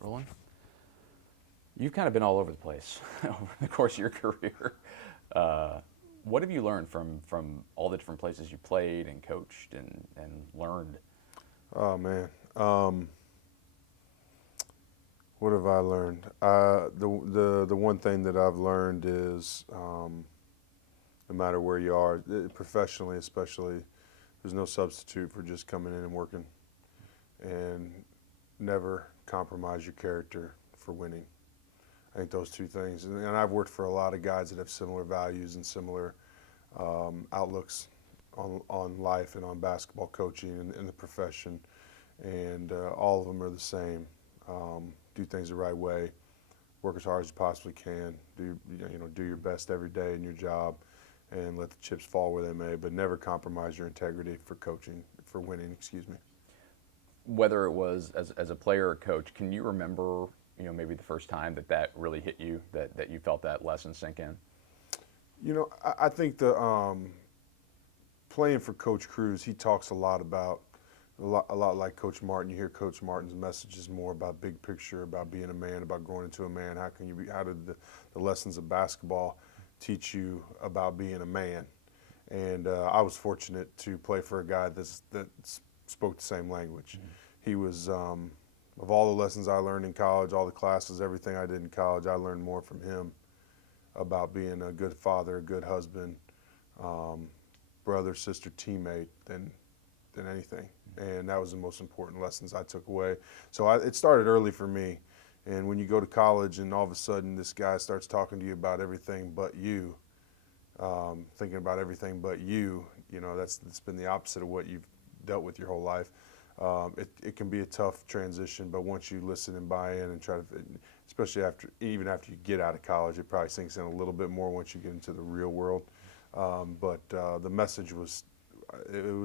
Rolling. You've kind of been all over the place over the course of your career. What have you learned from all the different places you played and coached and learned? Oh man, what have I learned? The one thing that I've learned is no matter where you are, professionally especially, there's no substitute for just coming in and working, and never compromise your character for winning. I think those two things, and I've worked for a lot of guys that have similar values and similar outlooks on life and on basketball coaching and in the profession, and all of them are the same. Do things the right way, work as hard as you possibly can, do your best every day in your job, and let the chips fall where they may, but never compromise your integrity for coaching, for winning. Excuse me. Whether it was as a player or coach, can you remember, maybe the first time that really hit you, that you felt that lesson sink in? I think the playing for Coach Cruz, he talks a lot about a lot like Coach Martin. You hear Coach Martin's messages more about big picture, about being a man, about growing into a man. How did the lessons of basketball teach you about being a man? And I was fortunate to play for a guy that spoke the same language. Mm-hmm. He was, of all the lessons I learned in college, all the classes, everything I did in college, I learned more from him about being a good father, a good husband, brother, sister, teammate than anything. And that was the most important lessons I took away. So it started early for me. And when you go to college and all of a sudden this guy starts talking to you about everything but you, thinking about everything but you, that's been the opposite of what you've dealt with your whole life. It can be a tough transition, but once you listen and buy in and try to, especially even after you get out of college, it probably sinks in a little bit more once you get into the real world. But the message was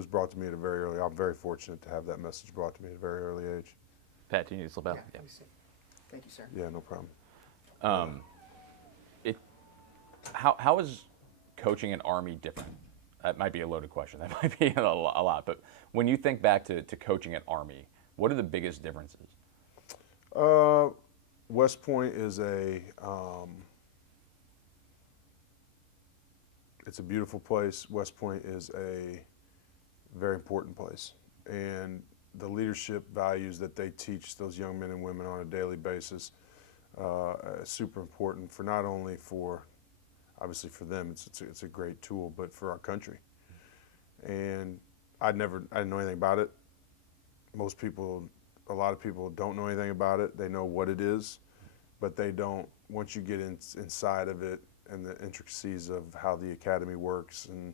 brought to me at a very early. I'm very fortunate to have that message brought to me at a very early age. Pat, do you need to slip out? Yeah, thank you, sir. Yeah, no problem. It how is coaching an Army different? That might be a loaded question. That might be a lot. But when you think back to coaching at Army, what are the biggest differences? West Point is it's a beautiful place. West Point is a very important place, and the leadership values that they teach those young men and women on a daily basis is super important for not only for obviously for them, it's a great tool, but for our country. And I didn't know anything about it. A lot of people don't know anything about it. They know what it is, but they don't. Once you get inside of it and the intricacies of how the academy works and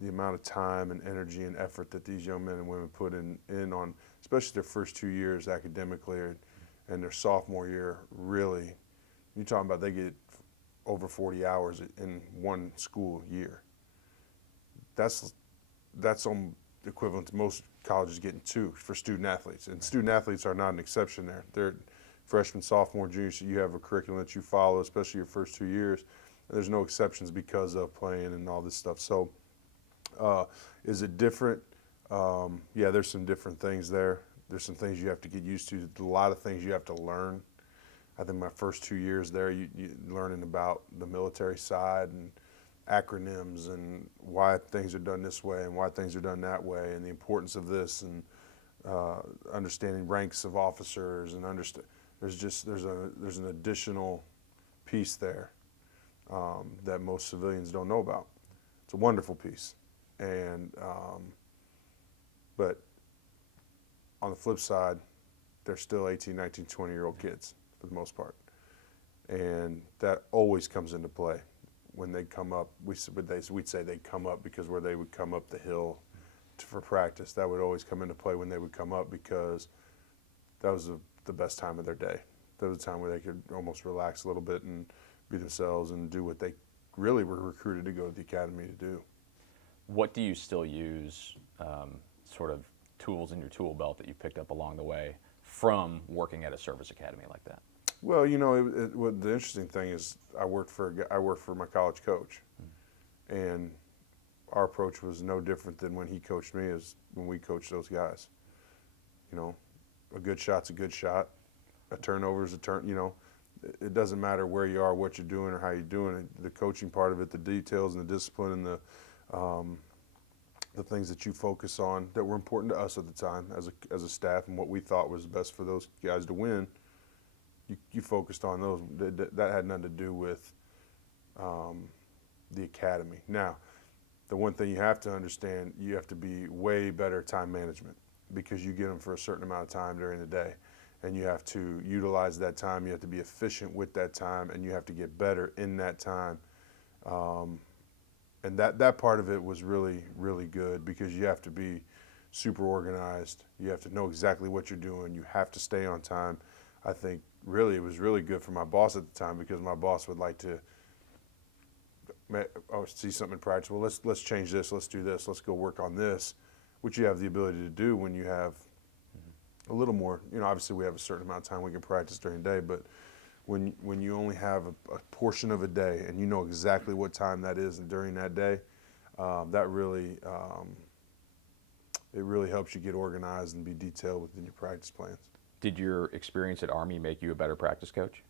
the amount of time and energy and effort that these young men and women put in on, especially their first 2 years academically and their sophomore year, really, you're talking about they get over 40 hours in one school year. That's equivalent to most colleges getting 2 for student athletes. And student athletes are not an exception there. They're freshman, sophomore, junior, so you have a curriculum that you follow, especially your first 2 years. And there's no exceptions because of playing and all this stuff. So is it different? Yeah, there's some different things there. There's some things you have to get used to. A lot of things you have to learn. I think my first 2 years there, you learning about the military side and acronyms and why things are done this way and why things are done that way and the importance of this and understanding ranks of officers and there's an additional piece there that most civilians don't know about. It's a wonderful piece, and but on the flip side, they're still 18, 19, 20-year-old kids for the most part. And that always comes into play when they come up. We'd say they'd come up because where they would come up the hill for practice, that would always come into play when they would come up because that was the best time of their day. That was a time where they could almost relax a little bit and be themselves and do what they really were recruited to go to the academy to do. What do you still use, sort of tools in your tool belt that you picked up along the way from working at a service academy like that? Well, what the interesting thing is, I worked for my college coach, and our approach was no different than when he coached me as when we coached those guys. A good shot's a good shot. A turnover is a turn. It doesn't matter where you are, what you're doing, or how you're doing it. The coaching part of it, the details and the discipline and the things that you focus on that were important to us at the time as a staff and what we thought was best for those guys to win. You focused on those. That had nothing to do with the academy. Now, the one thing you have to understand, you have to be way better at time management because you get them for a certain amount of time during the day. And you have to utilize that time. You have to be efficient with that time, and you have to get better in that time. And that part of it was really, really good because you have to be super organized. You have to know exactly what you're doing. You have to stay on time. I think really it was really good for my boss at the time because my boss would like to see something in practice. Well, let's change this. Let's do this. Let's go work on this, which you have the ability to do when you have a little more. Obviously we have a certain amount of time we can practice during the day, but when you only have a portion of a day and you know exactly what time that is during that day, that really it really helps you get organized and be detailed within your practice plans. Did your experience at Army make you a better practice coach?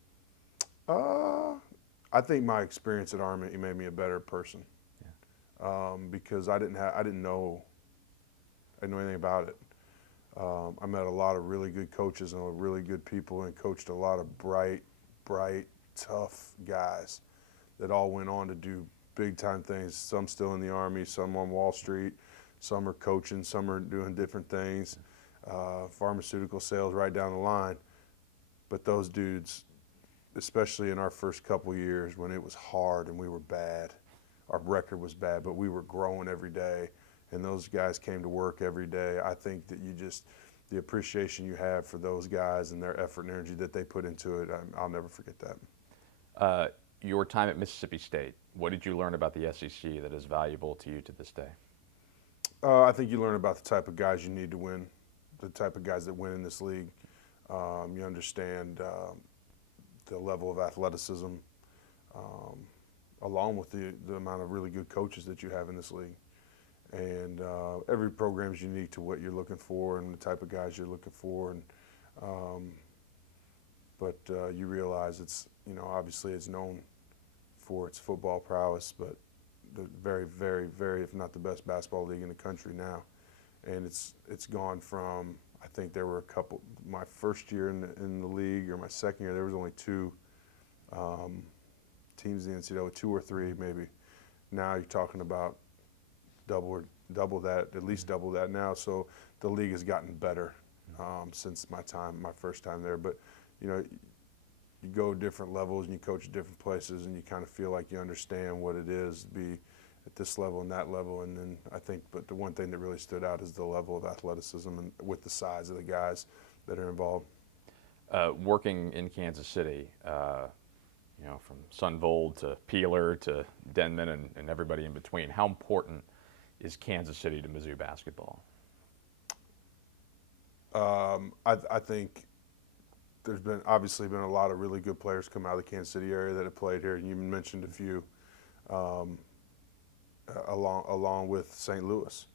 I think my experience at Army made me a better person because I didn't know anything about it. I met a lot of really good coaches and really good people and coached a lot of bright, tough guys that all went on to do big time things. Some still in the Army, some on Wall Street, some are coaching, some are doing different things, pharmaceutical sales right down the line. But those dudes, especially in our first couple years when it was hard and we were bad, our record was bad, but we were growing every day. And those guys came to work every day. I think that the appreciation you have for those guys and their effort and energy that they put into it, I'll never forget that. Your time at Mississippi State, what did you learn about the SEC that is valuable to you to this day? I think you learn about the type of guys you need to win, the type of guys that win in this league. You understand the level of athleticism, along with the amount of really good coaches that you have in this league. And every program is unique to what you're looking for and the type of guys you're looking for. But you realize it's, obviously it's known for its football prowess, but the very, very, very, if not the best basketball league in the country now. And it's gone from, I think there were a couple, my first year in the league or my second year, there was only two teams in the NCAA, 2 or 3 maybe. Now you're talking about double that, at least double that now. So the league has gotten better since my first time there. But you go different levels and you coach at different places and you kind of feel like you understand what it is to be at this level and that level. And then I think, but the one thing that really stood out is the level of athleticism and with the size of the guys that are involved. Working in Kansas City, from Sunvold to Peeler to Denman and everybody in between, how important is Kansas City to Mizzou basketball? I think there's obviously been a lot of really good players come out of the Kansas City area that have played here. You mentioned a few, along with St. Louis,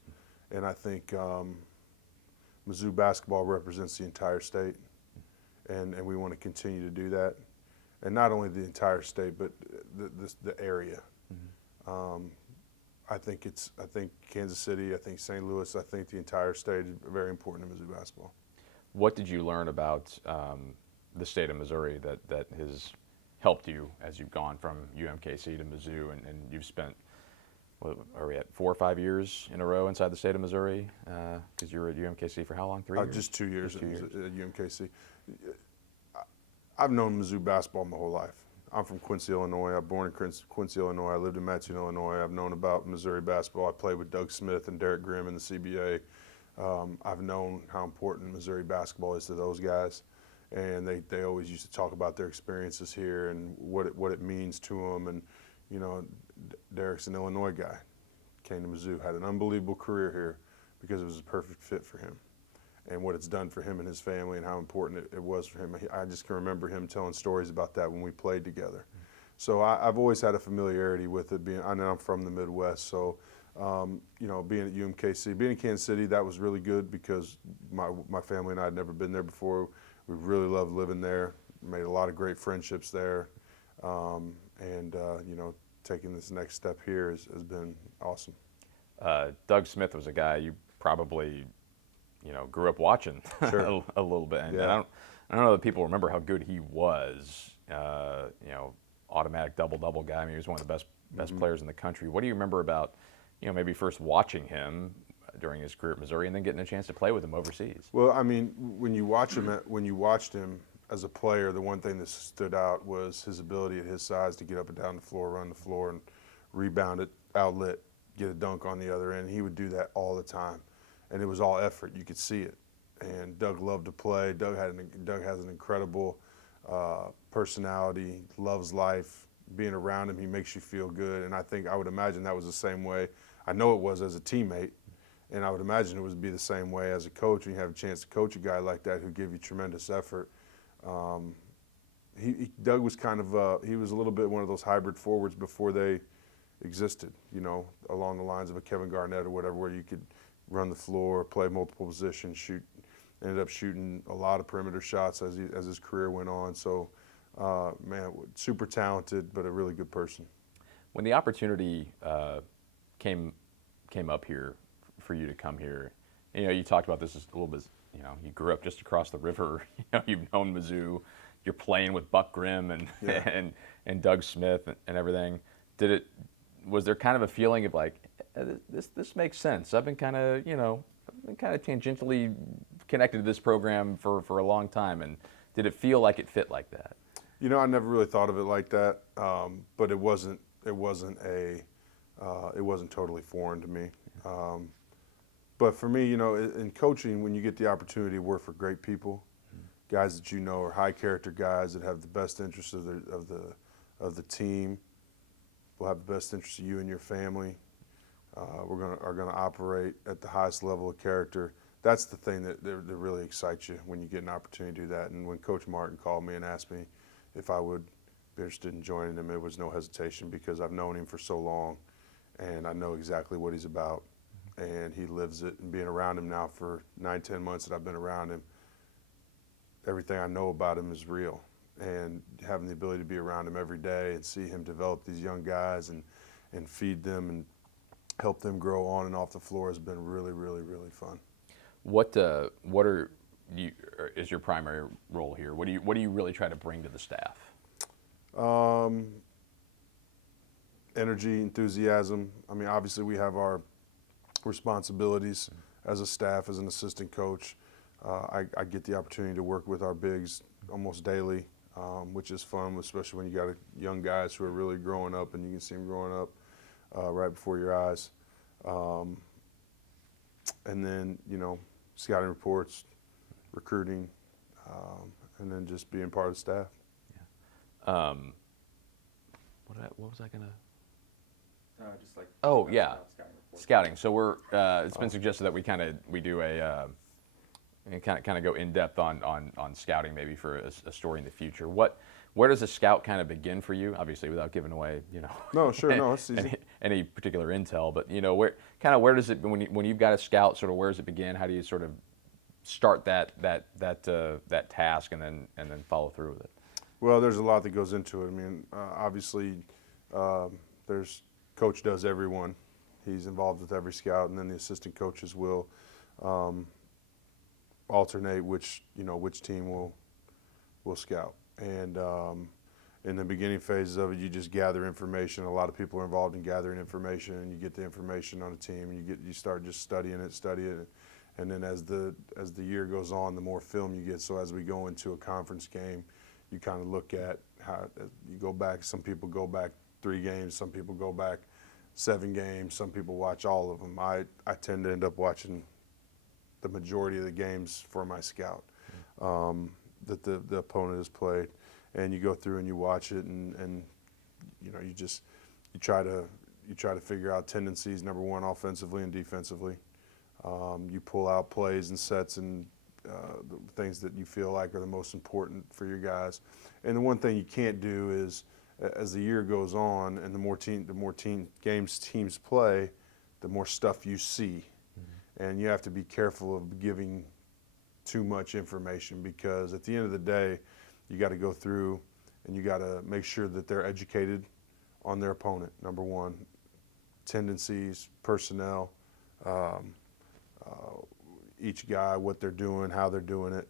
and I think Mizzou basketball represents the entire state, and we want to continue to do that, and not only the entire state but the area. I think Kansas City, I think St. Louis, I think the entire state is very important to Mizzou basketball. What did you learn about the state of Missouri that has helped you as you've gone from UMKC to Mizzou, and you've spent, what are we at, 4 or 5 years in a row inside the state of Missouri? Because you were at UMKC for how long? 3 years? Just 2 years, Just 2 years. At UMKC. I've known Mizzou basketball my whole life. I'm from Quincy, Illinois. I'm born in Quincy, Illinois. I lived in Mattoon, Illinois. I've known about Missouri basketball. I played with Doug Smith and Derek Grimm in the CBA. I've known how important Missouri basketball is to those guys, and they always used to talk about their experiences here and what it means to them. And Derek's an Illinois guy, came to Mizzou, had an unbelievable career here because it was a perfect fit for him, and what it's done for him and his family and how important it was for him. I just can remember him telling stories about that when we played together. So I've always had a familiarity with it. I know I'm from the Midwest, so Being at UMKC, being in Kansas City, that was really good because my family and I had never been there before. We really loved living there. Made a lot of great friendships there, taking this next step here has been awesome. Doug Smith was a guy you probably, grew up watching Sure. a little bit. And Yeah. I don't know that people remember how good he was. Automatic double guy. I mean, he was one of the best players in the country. What do you remember about, maybe first watching him during his career at Missouri and then getting a chance to play with him overseas? Well, I mean, when you watched him as a player, the one thing that stood out was his ability at his size to get up and down the floor, run the floor, and rebound it, outlet, get a dunk on the other end. He would do that all the time, and it was all effort. You could see it. And Doug loved to play. Doug has an incredible personality, loves life. Being around him, he makes you feel good. And I would imagine that was the same way. I know it was as a teammate, and I would imagine it would be the same way as a coach. When you have a chance to coach a guy like that who give you tremendous effort. Doug was he was a little bit one of those hybrid forwards before they existed, along the lines of a Kevin Garnett or whatever, where you could run the floor, play multiple positions, shoot. Ended up shooting a lot of perimeter shots as his career went on. So, super talented, but a really good person. When the opportunity came up here for you to come here, you talked about this a little bit. You grew up just across the river. You've known Mizzou. You're playing with Buck Grimm and Yeah. and Doug Smith and everything. Was there kind of a feeling of like, this makes sense? I've been kind of tangentially connected to this program for a long time, and did it feel like it fit like that? I never really thought of it like that, but it wasn't totally foreign to me. But for me, in coaching, when you get the opportunity to work for great people, guys that are high character guys that have the best interests of the team, will have the best interests of you and your family. Are gonna operate at the highest level of character. That's the thing that really excites you when you get an opportunity to do that. And when Coach Martin called me and asked me if I would be interested in joining him, it was no hesitation because I've known him for so long, and I know exactly what he's about, and he lives it. And being around him now for 9-10 months that I've been around him, everything I know about him is real. And having the ability to be around him every day and see him develop these young guys and feed them and help them grow on and off the floor has been really, really, really fun. What is your primary role here? What do you really try to bring to the staff? Energy, enthusiasm. I mean, obviously we have our responsibilities as a staff, as an assistant coach. I get the opportunity to work with our bigs almost daily, which is fun, especially when you got young guys who are really growing up and you can see them growing up right before your eyes. And then, scouting reports, recruiting, and then just being part of the staff. Yeah. What was I gonna? Just like. Oh yeah, Scouting report. scouting. So we're. It's been suggested that we do a kind of go in depth on scouting maybe for a story in the future. Where does a scout kind of begin for you? Obviously, without giving away, No, sure, no, it's easy. any particular intel, but where does it when you've got a scout, sort of where does it begin? How do you sort of start that task and then follow through with it? Well, there's a lot that goes into it. I mean, obviously, there's coach does everyone. He's involved with every scout, and then the assistant coaches will alternate which team will scout. And in the beginning phases of it, you just gather information. A lot of people are involved in gathering information, and you get the information on a team, and you start just studying it, and then as the year goes on, the more film you get. So as we go into a conference game, you kind of look at how you go back. Some people go back 3 games, some people go back 7 games, some people watch all of them. I tend to end up watching the majority of the games for my scout that the opponent has played, and you go through and you watch it, and you try to figure out tendencies. Number one, offensively and defensively. You pull out plays and sets and the things that you feel like are the most important for your guys. And the one thing you can't do is, as the year goes on and the more games teams play, the more stuff you see. And you have to be careful of giving too much information, because at the end of the day, you got to go through and you got to make sure that they're educated on their opponent. Number one, tendencies, personnel, each guy, what they're doing, how they're doing it,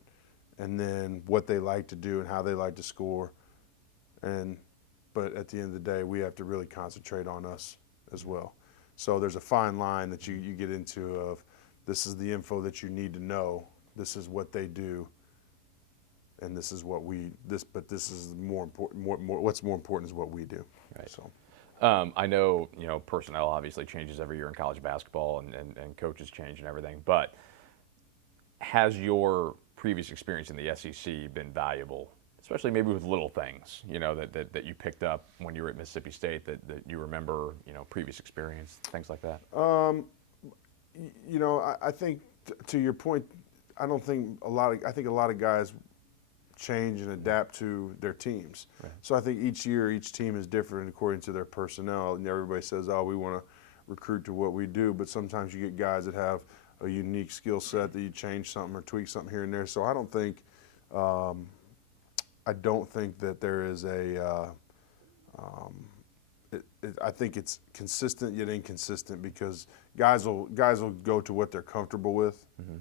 and then what they like to do and how they like to score. But at the end of the day, we have to really concentrate on us as well. So there's a fine line that you get into of, this is the info that you need to know, this is what they do, and this is what but this is more important. What's more important is what we do. Right. So. I know, personnel obviously changes every year in college basketball, and coaches change and everything, but has your previous experience in the SEC been valuable, especially maybe with little things, that you picked up when you were at Mississippi State that you remember, previous experience, things like that? I think to your point, I think a lot of guys change and adapt to their teams. Right. So I think each year, each team is different according to their personnel. And everybody says, oh, we want to recruit to what we do. But sometimes you get guys that have a unique skill set that you change something or tweak something here and there. So I don't think that there is I think it's consistent yet inconsistent, because guys will go to what they're comfortable with. Mm-hmm.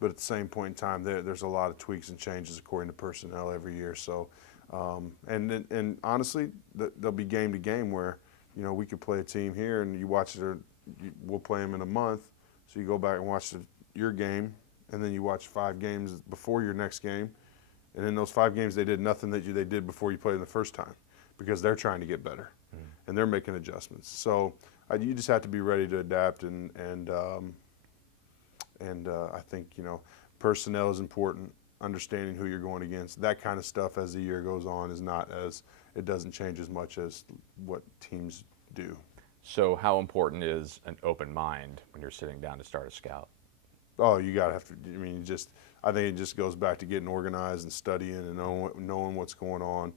But at the same point in time, there's a lot of tweaks and changes according to personnel every year. So, and honestly, there'll be game to game where, we could play a team here and you watch it, we'll play them in a month. So you go back and watch your game, and then you watch 5 games before your next game. And in those 5 games, they did nothing that they did before you played the first time, because they're trying to get better, and they're making adjustments. So you just have to be ready to adapt, and I think, personnel is important, understanding who you're going against. That kind of stuff as the year goes on it doesn't change as much as what teams do. So how important is an open mind when you're sitting down to start a scout? Oh, I think it just goes back to getting organized and studying and knowing what's going on,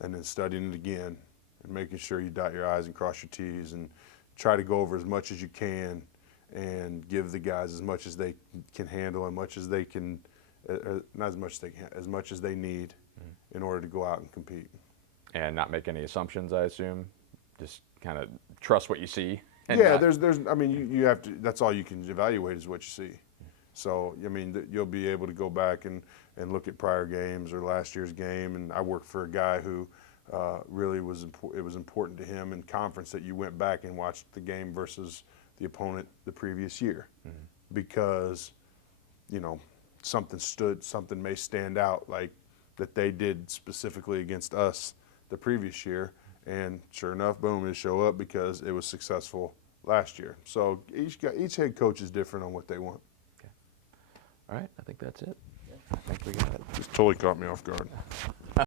and then studying it again and making sure you dot your I's and cross your T's, and try to go over as much as you can and give the guys as much as they can handle, and much as they can, not as much as they can, as much as they need in order to go out and compete. And not make any assumptions, I assume. Just kind of trust what you see. Yeah, you have to. That's all you can evaluate is what you see. So you'll be able to go back and look at prior games or last year's game. And I worked for a guy who really it was important to him in conference that you went back and watched the game versus the opponent the previous year, because something may stand out, like that they did specifically against us the previous year, and sure enough, boom, it show up because it was successful last year. So each head coach is different on what they want. Okay. All right, I think that's it. I think we got it. Just totally caught me off guard.